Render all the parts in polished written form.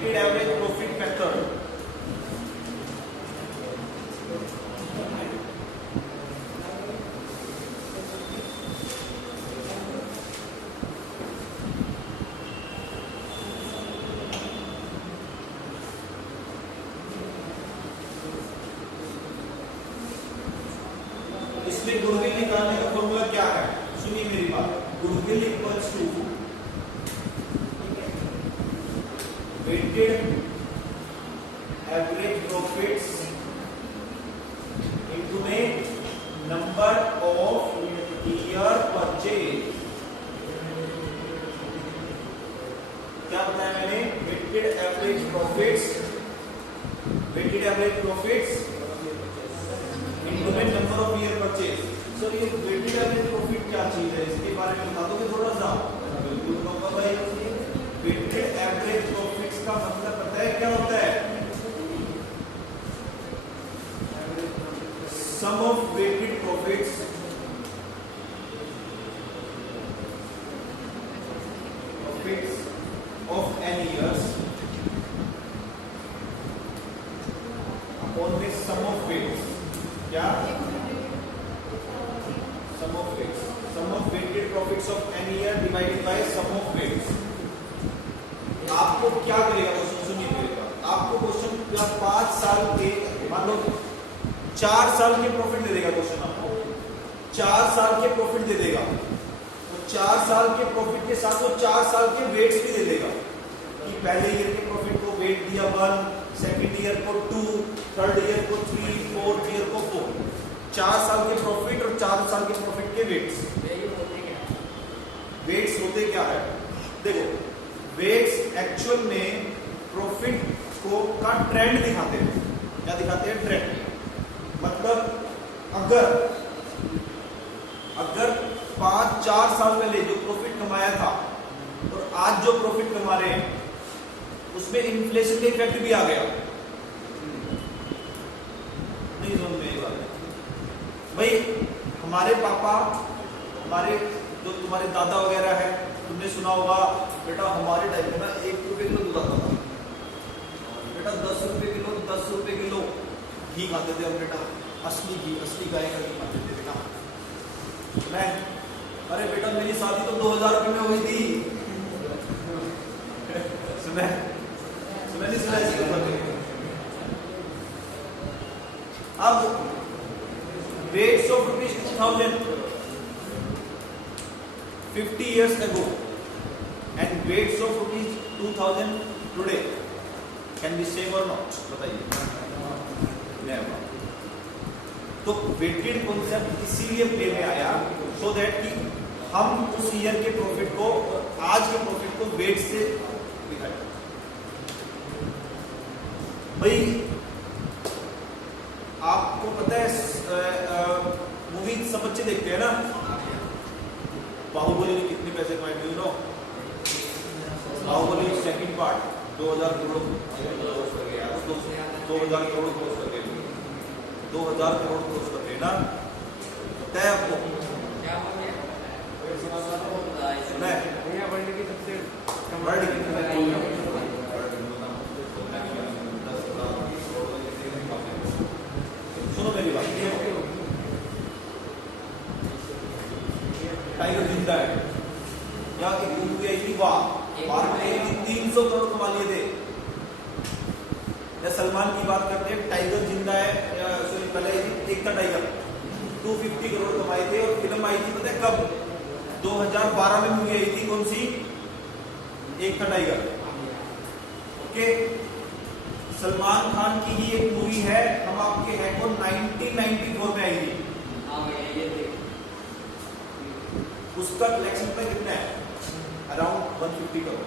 Weighted average profit method. इसमें goodwill निकालने का फॉर्मूला क्या है? सुनिए मेरी बात। Goodwill equals to weighted average profits into में नंबर ऑफ ईयर परचेज। क्या बताया मैंने? वेटेड एवरेज प्रॉफिट्स इनटू में number of year purchase. Sir ये वेटेड एवरेज प्रॉफिट क्या चीज है, इसके बारे में बता दोगे थोड़ा सा? बिल्कुल कहूंगा भाई। वेटेड एवरेज प्रॉफिट्स का मतलब पता है क्या होता है? Sum of weighted profits of N years upon में सम ऑफ वेट्स। क्या? Sum of weighted profits of N year divided by sum of weights. आपको क्या करेगा क्वेश्चन? सुनिए मेरे बात। आपको क्वेश्चन 5 साल के, मान लो 4 साल के प्रॉफिट दे देगा क्वेश्चन आपको। 4 साल के प्रॉफिट दे देगा, तो 4 साल के प्रॉफिट के साथ वो 4 साल के वेट्स भी दे देगा कि पहले ईयर के प्रॉफिट को वेट दिया 1, सेकंड ईयर को 2, थर्ड ईयर को 3, फोर्थ ईयर को 4। 4 साल के प्रॉफिट और 4 साल के प्रॉफिट के वेट्स। वेट्स होते क्या है? देखो, वेट्स एक्चुअल में प्रॉफिट को का ट्रेंड दिखाते हैं। क्या दिखाते हैं? ट्रेंड। मतलब अगर 5-4 साल पहले जो प्रॉफिट कमाया था और आज जो प्रॉफिट कमा रहे हैं उसमें इन्फ्लेशन का इफेक्ट भी आ गया। नहीं समझ में ये बात भाई। हमारे पापा, हमारे जो तुम्हारे दादा वगैरह है, तुमने सुना होगा बेटा हमारे टाइम में ना 1 रुपए किलो दूध आता था बेटा। 10 रुपए किलो घी खाते थे हम बेटा। असली घी, असली गाय का घी खाते थे बेटा। मैं, अरे बेटा मेरी शादी तो 2000 रुपए में हुई थी। सुना नहीं सुना इसके बारे? अब rates of rupees 2000 50 years ago and rates of rupees 2000 today can be same or not? बताइए। तो वेटेड कॉन्सेप्ट इसीलिए प्ले में आया सो दैट कि हम उस ईयर के प्रॉफिट को आज के प्रॉफिट को वेट से दिखाएं। भाई आपको पता है मूवी सब बच्चे देखते हैं ना, बाहुबली ने कितने पैसे कमाए? You know, Baahubali second part 2000 crore 2000 crore cross कर गए। 2000 करोड़ क्रॉस कर गए ना। पता है आपको? सुना है? वर्ल्ड की सबसे सुनो मेरी बात। टाइगर जिंदा है। या एक मूवी आई थी वाह, भारत में 300 करोड़ कमा लिए थे। या सलमान की बात करते हैं, टाइगर जिंदा है, सॉरी पहले एक था टाइगर, 250 करोड़ कमाए थे। और फिल्म आई थी पता है कब? 2012 में मूवी आई थी। कौन सी? एक था टाइगर। ओके, सलमान खान की ही एक मूवी है हम आपके हैं को 1994 में आई थी। उसका कलेक्शन पे कितना है? अराउंड 150 करोड़।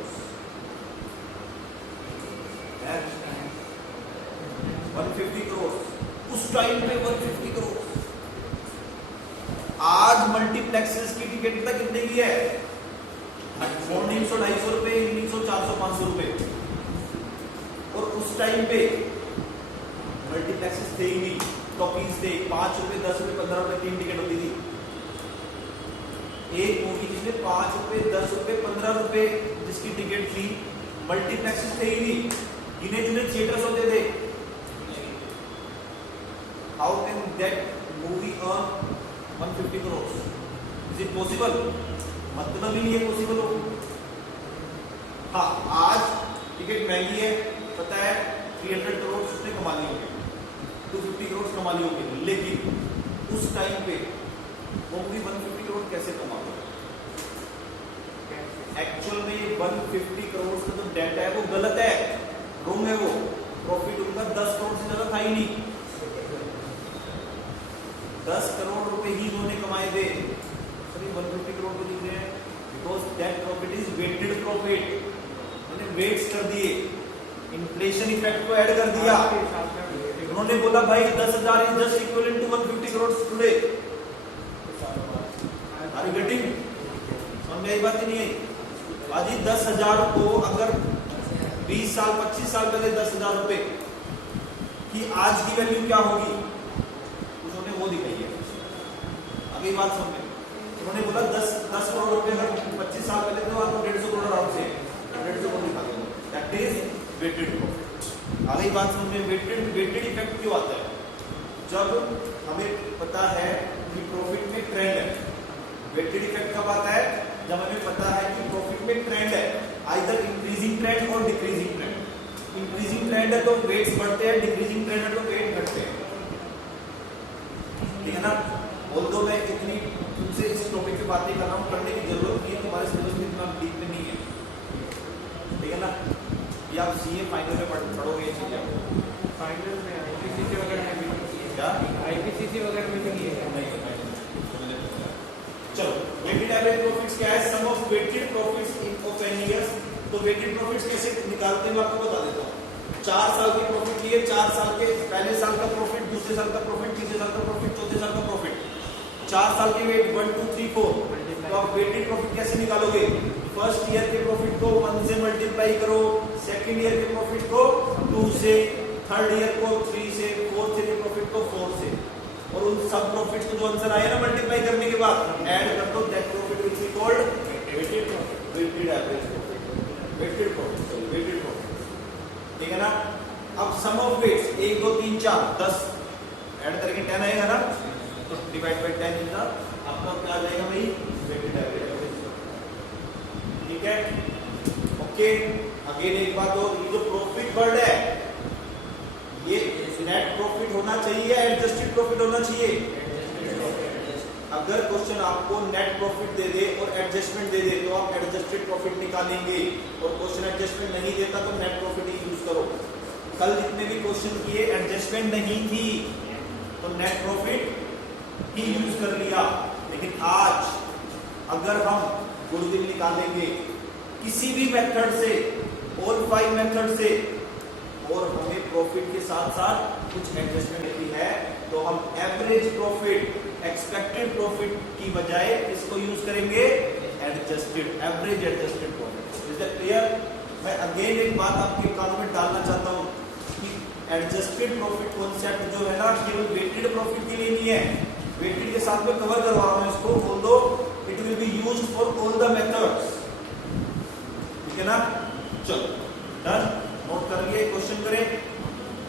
150 करोड़ उस टाइम पे 150 करोड़। आज मल्टीप्लेक्सेस की टिकट तक कितने की है? मॉर्निंग 250 रुपए, इवनिंग 400 500 रुपए। और उस टाइम पे मल्टीप्लेक्सेस थे ही नहीं, टॉकीज थे। 5 रुपए 10 रुपए 15 रुपए 3 टिकट होती थी। एक मूवी जिसमें 5 रुपए 10 रुपए 15 रुपए जिसकी टिकट थी मल्टीप्लेक्सेस थे ही नहीं, गिने चुने थिएटर्स होते थे। How can that movie earn 150 crore? Is it possible? मतलब ही नहीं है पॉसिबल हो। हाँ, आज टिकट महंगी है, पता है 300 करोड़ उसने कमा लिए होंगे, 250 करोड़ कमा लिए होंगे, लेकिन उस टाइम पे वो मूवी 150 करोड़ कैसे कमा रहा? एक्चुअल में ये 150 करोड़ का जो डेटा है वो गलत है, रॉन्ग है। वो प्रॉफिट उनका 10 करोड़ से ज्यादा था ही नहीं, 10 करोड़ रुपए ही उन्होंने कमाए थे। सर ये 150 करोड़ को लिख रहे हैं because that profit is weighted profit, उन्होंने वेट्स कर दिए, इन्फ्लेशन इफेक्ट को ऐड कर दिया। उन्होंने बोला भाई 10,000 is just equivalent to 150 crore today. Are you getting? समझ में आई बात ही नहीं है। आज 10,000 को अगर 20 साल 25 साल पहले 10,000 रुपए की आज की वैल्यू क्या होगी, उन्होंने वो दिखाई है। अगली बात समझ में, उन्होंने बोला 10 करोड़ रुपए अगर 25 साल पहले तो आपको 150 करोड़ आराम से 150 करोड़ दिखा देंगे, दैट इज वेटेड प्रॉफिट। अगली बात समझ में, वेटेड इफेक्ट क्यों आता है? जब हमें पता है कि प्रॉफिट में ट्रेंड है। वेटेड इफेक्ट कब आता है? जब हमें पता है कि प्रॉफिट में ट्रेंड है, आइदर इंक्रीजिंग ट्रेंड और डिक्रीजिंग ट्रेंड। इंक्रीजिंग ट्रेंड है तो वेट्स बढ़ते हैं, डिक्रीजिंग ट्रेंड है तो वेट घटते हैं, ठीक है ना। ऑल्दो मैं इतनी तुमसे इस टॉपिक पे बातें कर रहा हूँ, करने की जरूरत नहीं है, तुम्हारे सिलेबस में इतना डीप में नहीं है, ठीक है ना। ये आप सीए फाइनल में पढ़ोगे ये चीजें, फाइनल में आईपीसीसी वगैरह में भी क्या आईपीसीसी वगैरह में भी नहीं है। नहीं। चलो, वेटेड एवरेज प्रॉफिट्स क्या है? Sum of weighted profits in of N years. तो वेटेड प्रॉफिट्स कैसे निकालते हैं मैं आपको बता देता हूँ। 4 साल के प्रॉफिट लिए, 4 साल के पहले साल का प्रॉफिट, दूसरे साल का प्रॉफिट, तीसरे साल का प्रॉफिट, चौथे साल का प्रॉफिट, 4 साल के वेट 1 2 3 4। तो आप वेटेड प्रॉफिट कैसे निकालोगे? फर्स्ट ईयर के प्रॉफिट को 1 से मल्टीप्लाई करो, सेकंड ईयर के प्रॉफिट को 2 से, थर्ड ईयर को 3 से, फोर्थ ईयर के प्रॉफिट को 4 से, और उन सब प्रॉफिट्स को जो आंसर आया ना मल्टीप्लाई करने के बाद ऐड कर दो, that profit will be called weighted profit, weighted average profit, weighted profit, sorry weighted profit, ठीक है ना। अब सम ऑफ वेट्स 1 2 3 4 10 ऐड करके 10 आएगा ना, तो डिवाइड बाय 10 इज आपका क्या आ जाएगा भाई? वेटेड एवरेज, ठीक है। ओके, अगेन एक बात और, ये जो प्रॉफिट वर्ड है ये नेट प्रॉफिट होना चाहिए या एडजस्टेड प्रॉफिट होना चाहिए? अगर क्वेश्चन आपको नेट प्रॉफिट दे दे और एडजस्टमेंट दे दे तो आप एडजस्टेड प्रॉफिट निकालेंगे, और क्वेश्चन एडजस्टमेंट नहीं देता तो नेट प्रॉफिट ही यूज करो। कल जितने भी क्वेश्चन किए एडजस्टमेंट नहीं थी तो नेट प्रॉफिट ही यूज कर लिया, लेकिन आज अगर हम गुडविल निकालेंगे किसी भी मेथड से, ऑल 5 मेथड से, और हमें प्रॉफिट के साथ साथ कुछ एडजस्टमेंट होती है, तो हम एवरेज प्रॉफिट, एक्सपेक्टेड प्रॉफिट की बजाय इसको यूज करेंगे adjusted, average adjusted profit. Is that clear? मैं अगेन एक बात आपके कान में डालना चाहता हूं कि एडजस्टेड प्रॉफिट कॉन्सेप्ट जो है ना केवल वेटेड प्रॉफिट के लिए नहीं है, वेटेड के साथ में कवर करवा रहा हूं इसको, although it will be used for all the methods, ठीक है ना। चलो डन, नोट कर लिए, क्वेश्चन करें।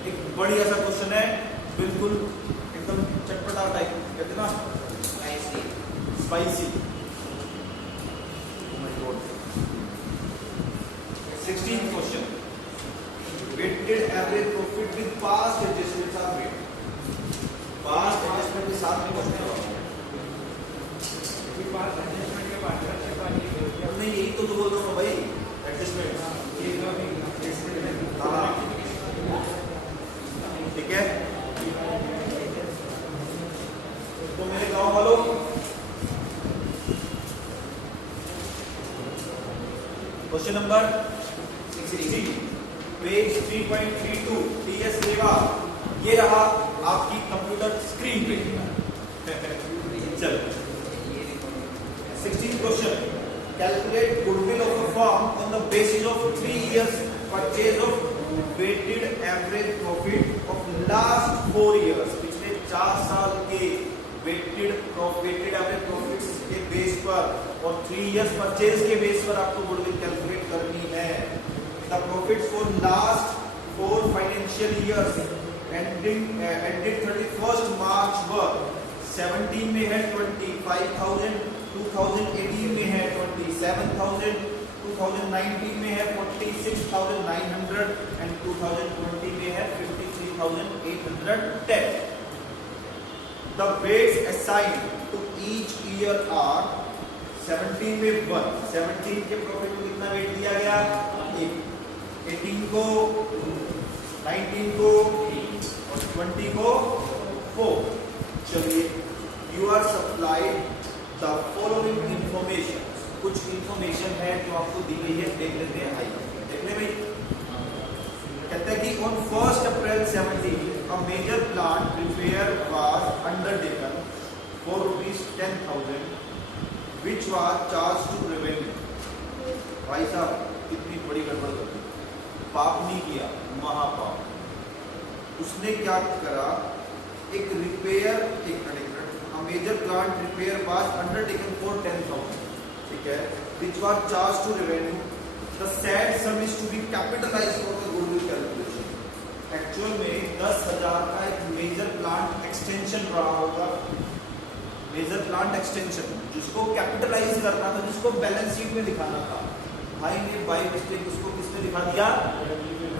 एक बढ़िया सा क्वेश्चन है, बिल्कुल एकदम चटपटा टाइप, कहते ना spicy. 16th question, weighted average profit with past adjustment of weight. Past adjustment के साथ में क्वेश्चन है, पास्ट एडजस्टमेंट के बाद नहीं यही तो बोल रहा हूँ भाई, एडजस्टमेंट, ठीक है। तो मेरे गांव वालों, क्वेश्चन नंबर 16 पेज 3.32 टीएस लेगा, ये रहा आपकी कंप्यूटर स्क्रीन पे। चलो 16th question, calculate goodwill of a firm on the basis of 3 years purchase of weighted average profit of last 4 years। पिछले 4 साल के weighted average profits के बेस पर और 3 years परचेज के बेस पर आपको गुडविल कैलकुलेट करनी है। The profits for last 4 financial years ended 31st March were 17 में है 25,000, 2018 में है 27,000, 2019 में है 46,900 and 2020 में है 53,810. The weights assigned to each year are 17 में 1, 17 के प्रॉफिट को कितना वेट दिया गया 1, 18 को 19 को और 20 को 4. चलिए, you are supplied the following information. कुछ इंफॉर्मेशन है जो आपको दी गई है, देख लेते हैं. आइए देख ले भाई. कहते हैं कि on 1st April 17 a major plant repair was undertaken for ₹10,000 which was charged to revenue. भाई साहब कितनी बड़ी गड़बड़ कर दी. पाप नहीं किया, महापाप. उसने क्या करा, एक repair, major plant repair was undertaken for 10,000, ठीक है, which was charged to revenue. The said sum is to be capitalized for the goodwill calculation. Actual में 10,000 का एक मेजर प्लांट एक्सटेंशन रहा होगा, मेजर प्लांट एक्सटेंशन जिसको कैपिटलाइज करना था, जिसको बैलेंस शीट में दिखाना था. भाई ने बाय मिस्टेक उसको किसने दिखा दिया,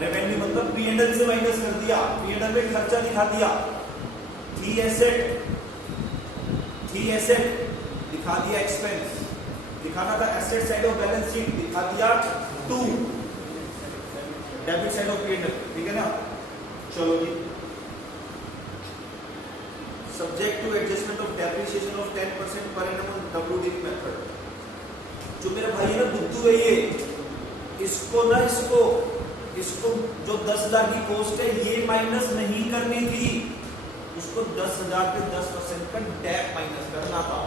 रेवेन्यू, मतलब P&L से माइनस कर दिया, P&L में खर्चा दिखा दिया. थी एसेट दिखा दिया, एक्सपेंस दिखाना था, asset side of balance sheet दिखा दिया 2, डेबिट साइड ऑफ P&L, ठीक है ना. चलो जी, subject to adjustment of depreciation of 10% per annum on WD method. जो मेरा भाई है ना बुद्धू है ये, इसको जो 10,000 की कॉस्ट है ये माइनस नहीं करनी थी, उसको 10,000 पे 10% का डेप माइनस करना था.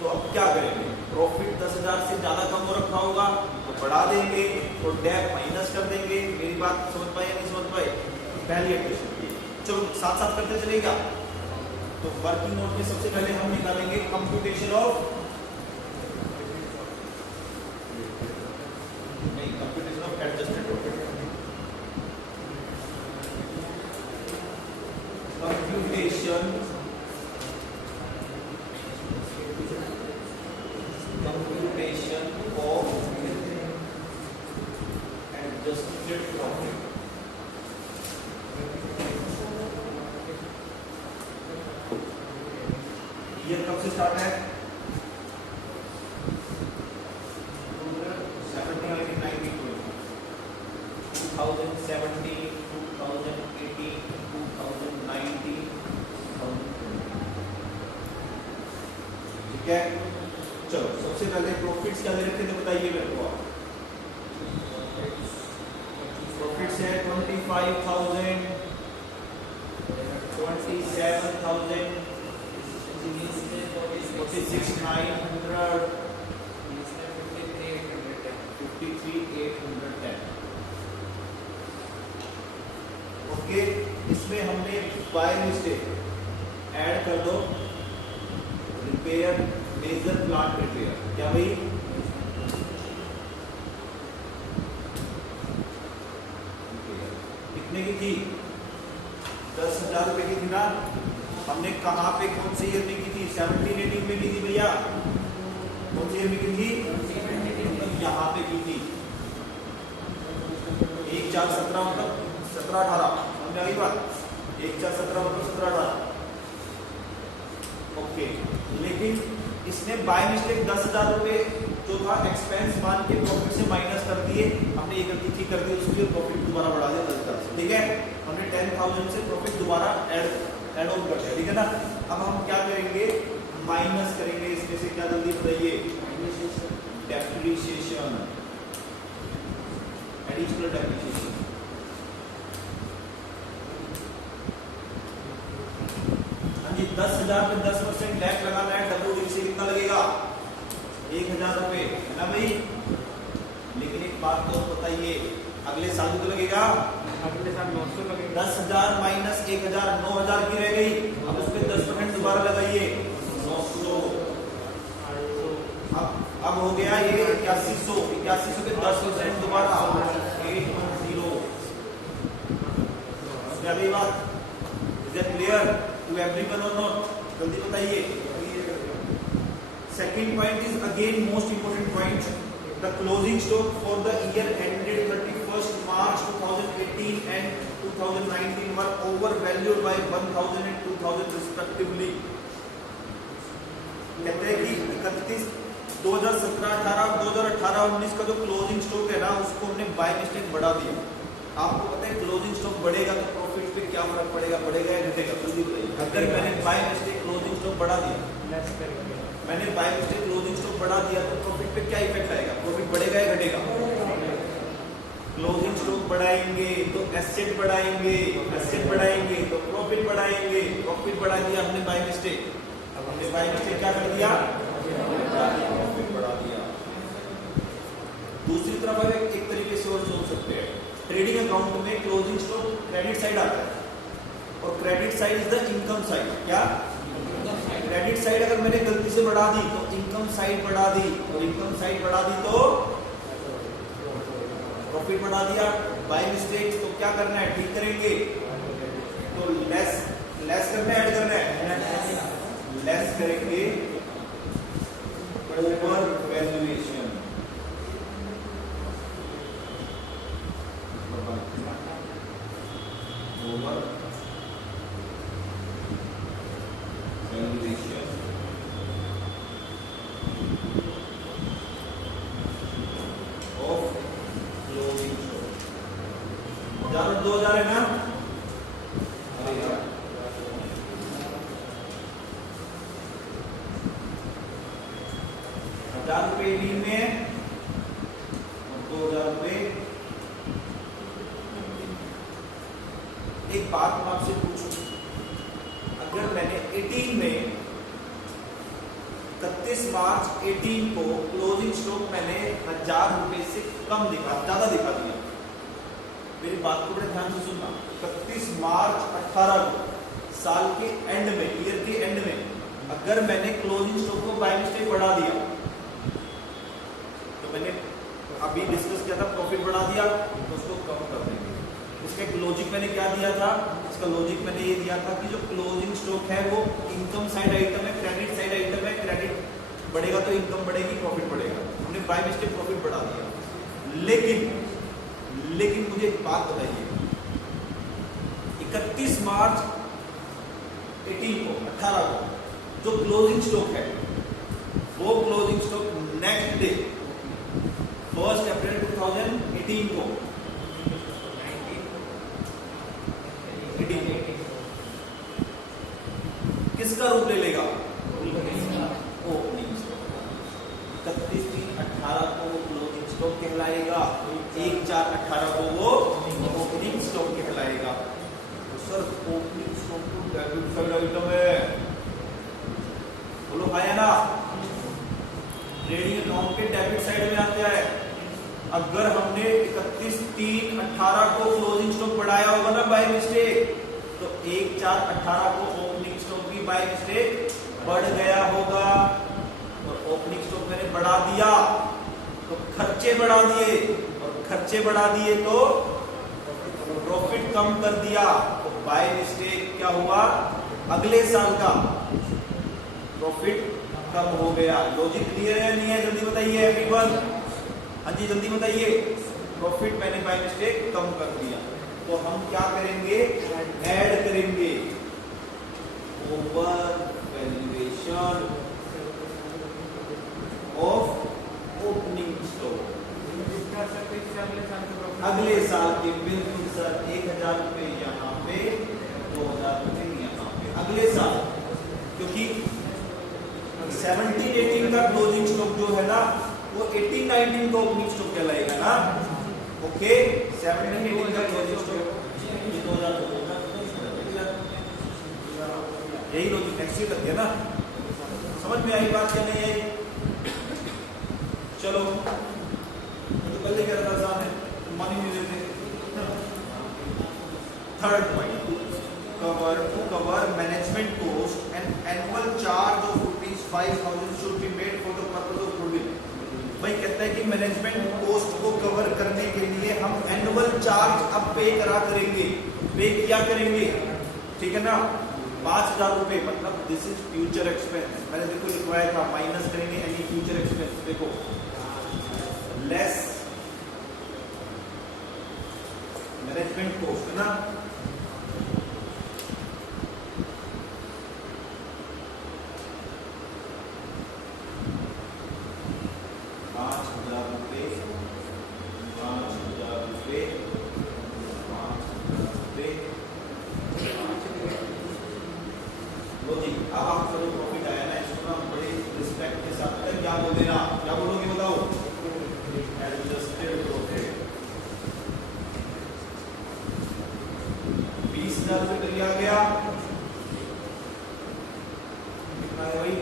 तो अब क्या करेंगे, प्रॉफिट 10,000 से ज्यादा कम हो रखा होगा तो बढ़ा देंगे और डेप माइनस कर देंगे. मेरी बात समझ पाए या नहीं समझ पाए, पहली एडजस्टमेंट. चलो साथ साथ करते चलेगा. तो वर्किंग नोट में सबसे पहले हम निकालेंगे computation of adjusted profit. Computation of adjusted profit. Year कब से स्टार्ट है, 2017, 2018, 2019, ठीक है. चलो सबसे पहले प्रॉफिट्स क्या दे रखे थे बताइए मेरे को. प्रॉफिट्स है 25,000, 27,000, 46,900, 53,810. ओके, इसमें हमने बाय मिस्टेक ऐड कर दो रिपेयर, मेजर प्लांट रिपेयर. क्या भाई, कितने की थी, 10,000 रुपए की थी ना. हमने कहाँ पे कौन सी ईयर में की थी, 17-18 में की थी भैया. कौन सी ईयर में की थी, यहाँ पे की थी. 1/4/17 मतलब 17-18, समझ आई बात. 1/4/17 मतलब 17-18. ओके, लेकिन इसने बाय मिस्टेक 10,000 रुपए जो था एक्सपेंस मान के प्रॉफिट से माइनस कर दिए. हमने ये गलती ठीक कर दी, उसकी प्रॉफिट दोबारा बढ़ा दिया 10,000 से, ठीक है. हमने 10,000 से प्रॉफिट दोबारा ऐड ऑन कर दिया, ठीक है ना. अब हम क्या करेंगे, माइनस करेंगे इसमें से. क्या जल्दी बताइए, डेप्रिसिएशन, एडिशनल डेप्रिसिएशन. हाँ जी, 10,000 पे 10% टैक्स लगाना है. WDV से कितना लगेगा, 1,000 रुपए, है ना भाई. लेकिन एक बात तो बताइए, अगले साल भी तो लगेगा. अगले साल 900 लगेगा. 10,000 माइनस 1,000 9,000 की रह गई. अब उस पे 10% दोबारा लगाइए, 900. अब अब हो गया ये 8100 के 10% दोबारा 810। अगली बात, is it clear to everyone और नॉट? जल्दी बताइए। Second point is again most important point, the closing stock for the year ended 31st March 2018 and 2019 were overvalued by 1000 and 2000 respectively। कहते हैं कि 2017-18 और 2018-19 का जो क्लोजिंग स्टॉक है ना, उसको हमने बाय मिस्टेक बढ़ा दिया। आपको पता है क्लोजिंग स्टॉक बढ़ेगा तो प्रॉफिट पे क्या फर्क पड़ेगा, बढ़ेगा या घटेगा? जल्दी बताइए। अगर मैंने बाय मिस्टेक क्लोजिंग स्टॉक बढ़ा दिया, मैंने बाय मिस्टेक क्लोजिंग स्टॉक बढ़ा दिया तो प्रॉफिट पे क्या इफेक्ट आएगा? प्रॉफिट बढ़ेगा या घटेगा? क्लोजिंग स्टॉक बढ़ाएंगे तो एसेट बढ़ाएंगे, एसेट बढ़ाएंगे तो प्रॉफिट बढ़ाएंगे, प्रॉफिट बढ़ा दिया हमने बाय मिस्टेक। अब हमने बाय मिस्टेक क्या कर दिया? प्रॉफिट बढ़ा दिया। दूसरी तरफ अगर एक तरीके से और सोच सकते हैं, ट्रेडिंग अकाउंट में क्लोजिंग स्टॉक क्रेडिट साइड आता है और credit side is the income side. क्या क्रेडिट साइड अगर मैंने गलती से बढ़ा दी तो इनकम साइड बढ़ा दी, और इनकम साइड बढ़ा दी तो प्रॉफिट बढ़ा दिया। बाय मिस्टेक तो क्या करना है? ठीक करेंगे। तो लेस करना है, ऐड करना है? लेस करेंगे over valuation. Over valuation of closing stock. 2000 है ना? अरे यार 1000 रुपए डी में और 2000 रुपए। एक बात मैं आपसे पूछूं, अगर मैंने 18 में 31 मार्च 18 को क्लोजिंग स्टॉक मैंने 1000 रुपए से कम दिखा, ज्यादा दिखा दिया, मेरी बात को बड़े ध्यान से सुनना। 31 मार्च 18 को साल के एंड में, ईयर के एंड में, अगर मैंने क्लोजिंग स्टॉक को बाय मिस्टेक बढ़ा दिया, तो मैंने अभी डिस्कस किया था प्रॉफिट बढ़ा दिया तो उसको कम कर देंगे। इसका एक लॉजिक मैंने क्या दिया था? इसका लॉजिक मैंने ये दिया था कि जो क्लोजिंग स्टॉक है वो इनकम साइड आइटम है, क्रेडिट साइड आइटम है। क्रेडिट बढ़ेगा तो इनकम बढ़ेगी, प्रॉफिट बढ़ेगा। हमने बाय मिस्टेक प्रॉफिट बढ़ा दिया। लेकिन मुझे एक बात बताइए, 31 मार्च 18 को 18 को जो क्लोजिंग स्टॉक है वो क्लोजिंग स्टॉक नेक्स्ट डे 1 अप्रैल 2018 को किसका रूप ले लेगा? Opening stock. 31/3/18 को क्लोजिंग स्टॉक कहलाएगा, 1/4/18 को वो ओपनिंग स्टॉक कहलाएगा। तो सर ओपनिंग स्टॉक तो डेबिट साइड आइटम है, बोलो है ना? ट्रेडिंग अकाउंट के डेबिट साइड में आता है। अगर हमने 31/3/18 को क्लोजिंग स्टॉक बढ़ाया होगा ना बाय मिस्टेक, तो 1/4/18 को ओपनिंग स्टॉक भी बाय मिस्टेक बढ़ गया होगा। और ओपनिंग स्टॉक मैंने बढ़ा दिया तो खर्चे बढ़ा दिए, और खर्चे बढ़ा दिए तो प्रॉफिट कम कर दिया, तो बाय मिस्टेक क्या हुआ? अगले साल का प्रॉफिट कम हो गया। लॉजिक क्लियर है नहीं है? जल्दी बताइए एवरीवन। हाँ जी जल्दी बताइए। प्रॉफिट मैंने बाय मिस्टेक कम कर दिया, तो हम क्या करेंगे? ऐड करेंगे over valuation of opening stock. अगले साल के बिल्कुल सर 1000 रुपए यहाँ पे, 2000 रुपए यहाँ पे अगले साल, क्योंकि 17-18 का क्लोजिंग स्टॉक जो है ना वो 18-19 का ओपनिंग स्टॉक कहलाएगा ना। ओके 17-18 का क्लोजिंग स्टॉक ये 2000 यही लॉजिक नेक्स्ट ईयर करते हैं ना। समझ में आई बात क्या नहीं आई? चलो तो कल कह रहा था सामने मनी नहीं देते। Third point, cover management cost and annual charge of ₹5000 should be made for the purpose of goodwill। कहता है कि मैनेजमेंट कॉस्ट को कवर करने के लिए हम एनुअल चार्ज अब पे करा करेंगे, पे किया करेंगे, ठीक है ना। 5,000 रुपए, मतलब दिस इज फ्यूचर एक्सपेंस। मैंने देखो लिखवाया था, माइनस करेंगे एनी फ्यूचर एक्सपेंस, देखो लेस मैनेजमेंट कॉस्ट, है ना। लो जी, अब आपको जो प्रॉफिट आया ना, इसको ना बड़े रिस्पेक्ट के साथ क्या बोल देना, क्या बोलोगे बताओ, एडजस्टेड प्रॉफिट। 20,000 रुपये लिया गया, कितना है भाई,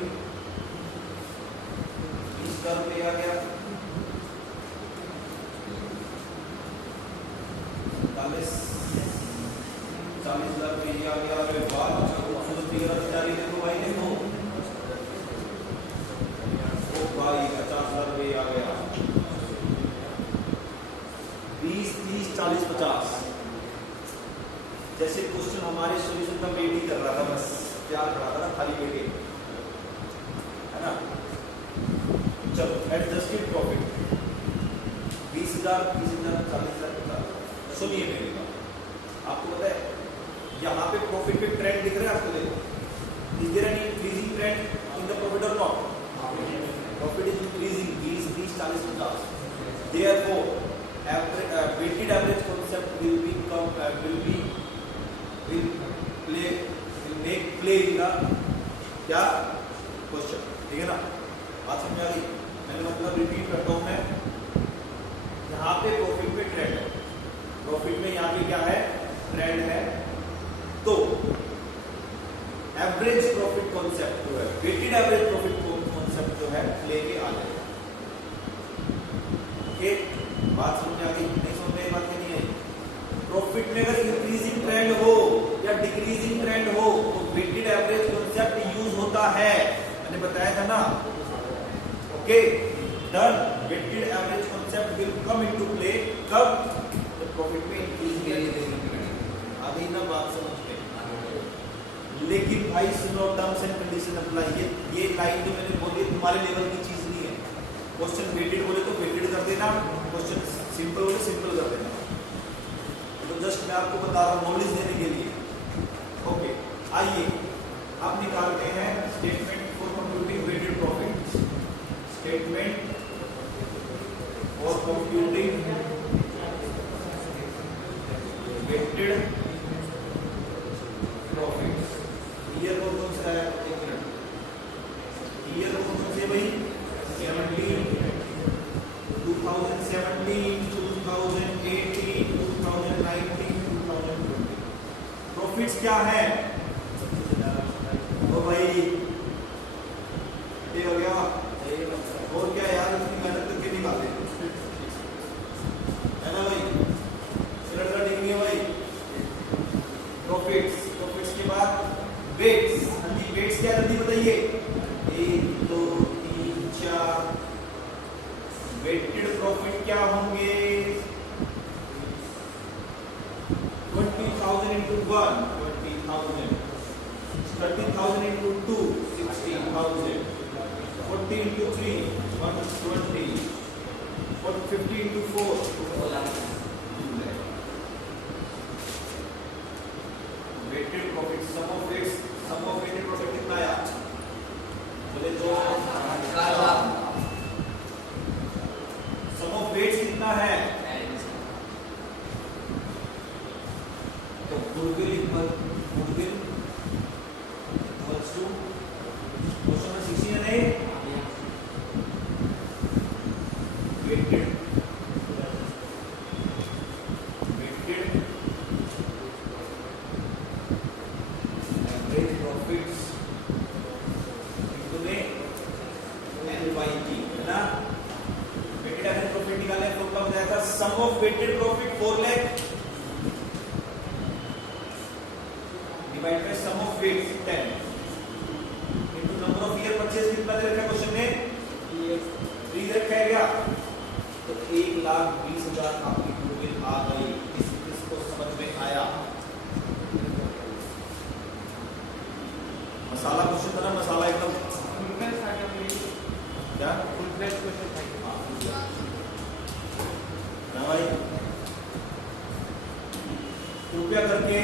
20,000 रुपये लिया गया, 40,000 रुपये लिया गया। अरे वाह, जारी देखो भाई, देखो ओ भाई 50,000 रुपये आ गया, 20, 30, 40, 50। जैसे क्वेश्चन हमारे सॉल्यूशन का वेट ही कर रहा था, बस तैयार करा था ना, खाली वेट है ना। चलो एडजस्टेड प्रॉफिट 20,000, 30,000, 40,000, 50,000। सुनिए मेरी बात, आपको पता है यहाँ पे प्रॉफिट पे ट्रेंड दिख रहा है आपको, देखो is there any increasing trend in the profit और not? Profit is increasing 20, 30, 40, 50। Therefore weighted average concept will make play in the क्या क्वेश्चन, ठीक है ना। बात समझ आ गई? मैंने मतलब रिपीट करता हूं मैं, यहाँ पे प्रॉफिट पे ट्रेंड है, प्रॉफिट में यहाँ पे क्या है, ट्रेंड है, तो एवरेज प्रॉफिट कॉन्सेप्ट जो है, वेटेड एवरेज प्रॉफिट कॉन्सेप्ट जो है लेके आ जाए। ओके, बात समझ आ गई? नहीं समझ में बात नहीं आई? प्रॉफिट में अगर इंक्रीजिंग ट्रेंड हो या डिक्रीजिंग ट्रेंड हो तो वेटेड एवरेज कॉन्सेप्ट यूज होता है, मैंने बताया था ना। Okay done, weighted average concept will come into play कब, जब प्रॉफिट में इंक्रीज आ गई ना बात समझ में। लेकिन भाई सुनो, टर्म्स एंड कंडीशन अप्लाई, ये लाइन जो मैंने बोली तुम्हारे लेवल की चीज नहीं है। क्वेश्चन वेटेड बोले तो वेटेड कर देना, क्वेश्चन सिंपल बोले सिंपल कर देना, तो जस्ट मैं आपको बता रहा हूँ नॉलेज देने के लिए। ओके आइए अब निकालते हैं statement for computing weighted profit. Statement for computing weighted profit. Year कौन कौन सा है, एक मिनट, ईयर कौन कौन से भाई, 2017, 2018, 2019, 2020। प्रॉफिट्स क्या है ओ भाई, ये हो गया, और क्या यार, इतनी मेहनत करके निकाले है ना भाई, लड़का ठीक नहीं है भाई। प्रॉफिट्स, प्रॉफिट्स के बाद वेट्स, जल्दी वेट्स क्या, जल्दी बताइए, 1, 2, 3, 4। वेटेड प्रॉफिट क्या होंगे, 20,000 into 1, 20,000, 30,000 into 2, 60,000, 40 into 3, 120, 50 into 4, 2 lakh। Weighted profit, sum of weighted profit कितना आया, बोले तो सम ऑफ वेट्स कितना है, तो goodwill equals to question number 16 है वेटेड एवरेज प्रॉफिट्स इनटू में NYP, है ना। वेटेड एवरेज प्रॉफिट निकालने का फॉर्मूला बताया था, sum of weighted profit 4 lakh divide by sum of weights 10 into number of year purchase, कितना दे रखा है क्वेश्चन में, 3 डिडक्ट है क्या? तो 1,20,000 आपकी गुडविल आ गई। इसको समझ में आया? मसाला क्वेश्चन था ना, मसाला एकदम फुल फ्लैश था क्या मेरी? क्या फुल फ्लैश क्वेश्चन था क्या? हाँ भाई, कृपया करके